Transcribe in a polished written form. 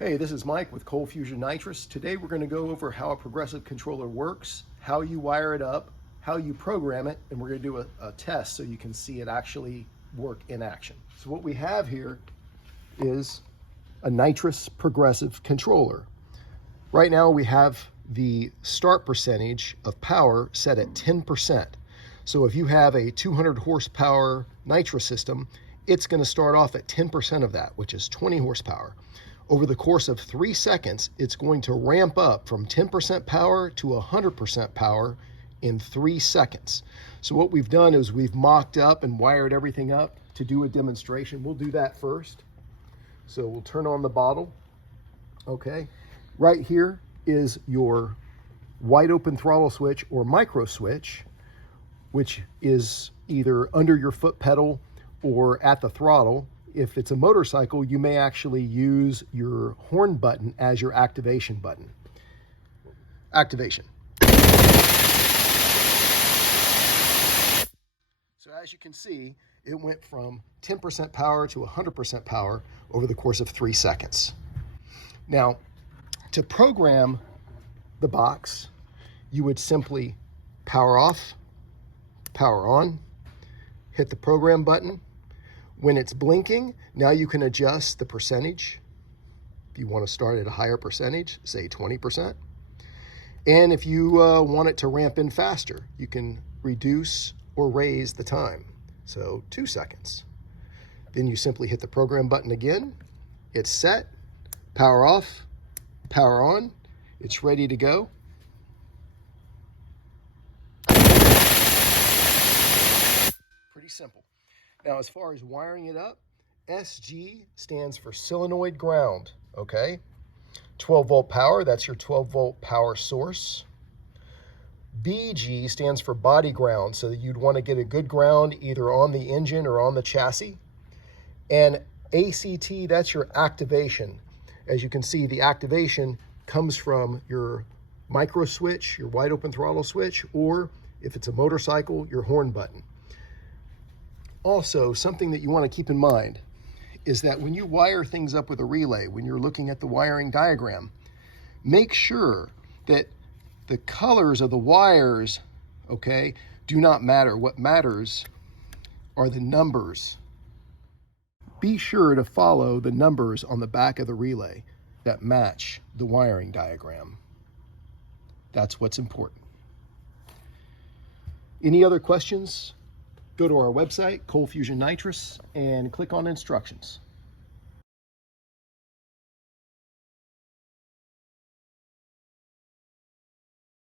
Hey, this is Mike with Cold Fusion Nitrous. Today we're going to go over how a progressive controller works, how you wire it up, how you program it, and we're going to do a test so you can see it actually work in action. So what we have here is a Nitrous Progressive Controller. Right now we have the start percentage of power set at 10%. So if you have a 200 horsepower Nitrous system, it's going to start off at 10% of that, which is 20 horsepower. Over the course of 3 seconds, it's going to ramp up from 10% power to 100% power in 3 seconds. So what we've done is we've mocked up and wired everything up to do a demonstration. We'll do that first. So we'll turn on the bottle. Okay. Right here is your wide open throttle switch or micro switch, which is either under your foot pedal or at the throttle. If it's a motorcycle, you may actually use your horn button as your activation button. Activation. So as you can see, it went from 10% power to 100% power over the course of 3 seconds. Now, to program the box, you would simply power off, power on, hit the program button. When it's blinking, now you can adjust the percentage. If you want to start at a higher percentage, say 20%. And if you want it to ramp in faster, you can reduce or raise the time. So 2 seconds. Then you simply hit the program button again. It's set, power off, power on. It's ready to go. Pretty simple. Now, as far as wiring it up, SG stands for solenoid ground, okay? 12 volt power, that's your 12 volt power source. BG stands for body ground, so that you'd want to get a good ground either on the engine or on the chassis. And ACT, that's your activation. As you can see, the activation comes from your micro switch, your wide open throttle switch, or if it's a motorcycle, your horn button. Also, something that you want to keep in mind is that when you wire things up with a relay, when you're looking at the wiring diagram, make sure that the colors of the wires, okay, do not matter. What matters are the numbers. Be sure to follow the numbers on the back of the relay that match the wiring diagram. That's what's important. Any other questions? Go to our website, Cold Fusion Nitrous, and click on instructions.